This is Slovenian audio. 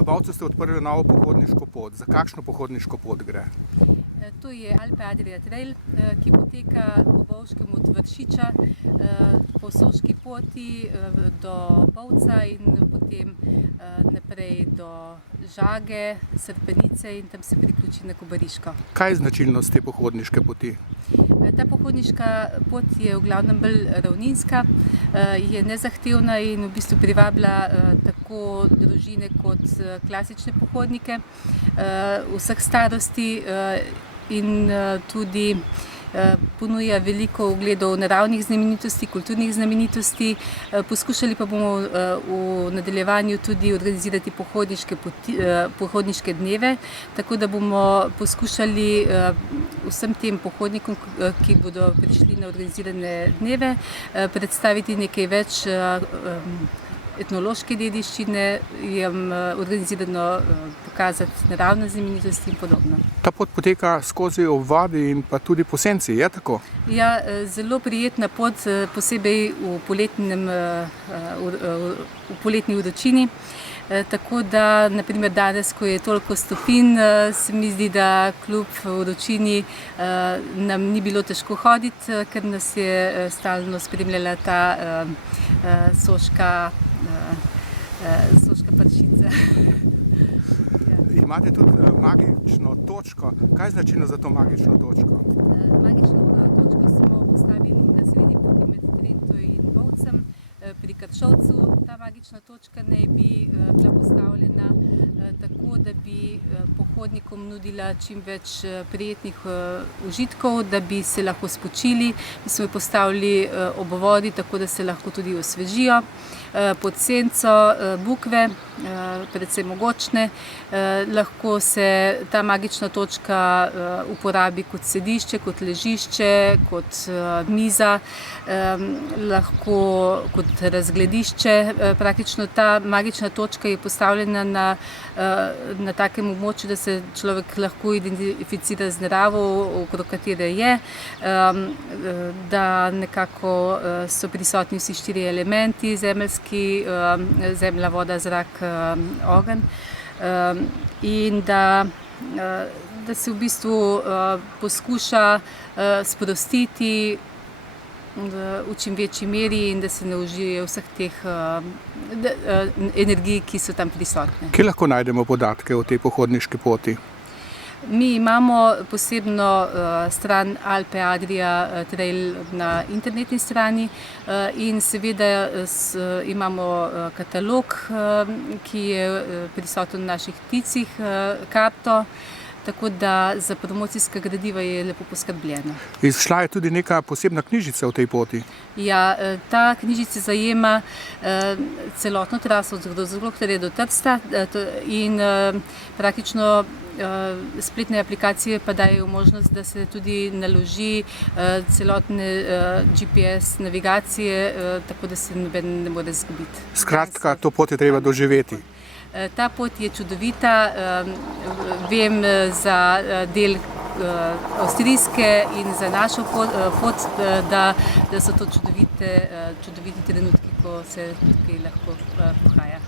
V Bovcu ste odprli novo pohodniško pot. Za kakšno pohodniško pot gre? To je Alpe Adria Trail, ki poteka po Bovškem od Vršiča po Soški poti do Bovca in potem naprej do Žage, Srpenice in tam se priključi na Kobariško. Kaj je značilnost te pohodniške poti? Ta pohodniška pot je v glavnem bolj ravninska, je nezahtevna in v bistvu privablja tako družine kot klasične pohodnike vseh starosti in tudi ponuja veliko ogledov naravnih znamenitosti, kulturnih znamenitosti. Poskušali pa bomo v nadaljevanju tudi organizirati pohodniške dneve, tako da bomo poskušali vsem tem pohodnikom, ki bodo prišli na organizirane dneve, predstaviti nekaj več etnološke dediščine, jim organizirano pokazati naravne znamenitosti in podobno. Ta pot poteka skozi obvadi in pa tudi po senci, je tako? Ja, zelo prijetna pot, posebej v poletni vročini. Tako da, naprimer danes, ko je toliko stopinj, se mi zdi, da kljub vročini nam ni bilo težko hoditi, ker nas je stalno spremljala ta soška pršica. Imate tudi magično točko. Kaj je značilno za to magično točko? Magično točko smo postavili na srednji poti med Trento in Bovcem pri Kršovcu. Ta magična točka naj bi bila postavljena tako, da bi pohodnikom nudila čim več prijetnih užitkov, da bi se lahko spočili. Mi smo jo postavili ob vodi, tako da se lahko tudi osvežijo. Pod senco bukve, predvsem mogočne. Lahko se ta magična točka uporabi kot sedišče, kot ležišče, kot miza, lahko kot razgledišče. Praktično ta magična točka je postavljena na takem območju, da se človek lahko identificira z naravo, okrog katere je, da nekako so prisotni vsi štiri elementi zemeljski, zemlja, voda, zrak, ogenj, in da se v bistvu poskuša sprostiti v čim večji meri in da se ne užije vseh teh energij, ki so tam prisotne. Kje lahko najdemo podatke o tej pohodniški poti? Mi imamo posebno stran Alpe Adria Trail na internetni strani in seveda imamo katalog, ki je prisoten v naših ticih, karto, tako da za promocijska gradiva je lepo poskrbljeno. Izšla je tudi neka posebna knjižica v tej poti? Ja, ta knjižica zajema celotno traso od Grozdgrokterja do Trsta in praktično spletne aplikacije pa dajejo možnost, da se tudi naloži celotne GPS navigacije, tako da se noben ne more izgubiti. Skratka, to pot je treba doživeti. Ta pot je čudovita, vem za del avstrijske in za našo pot, da so to čudoviti trenutki, ko se tukaj lahko pohaja.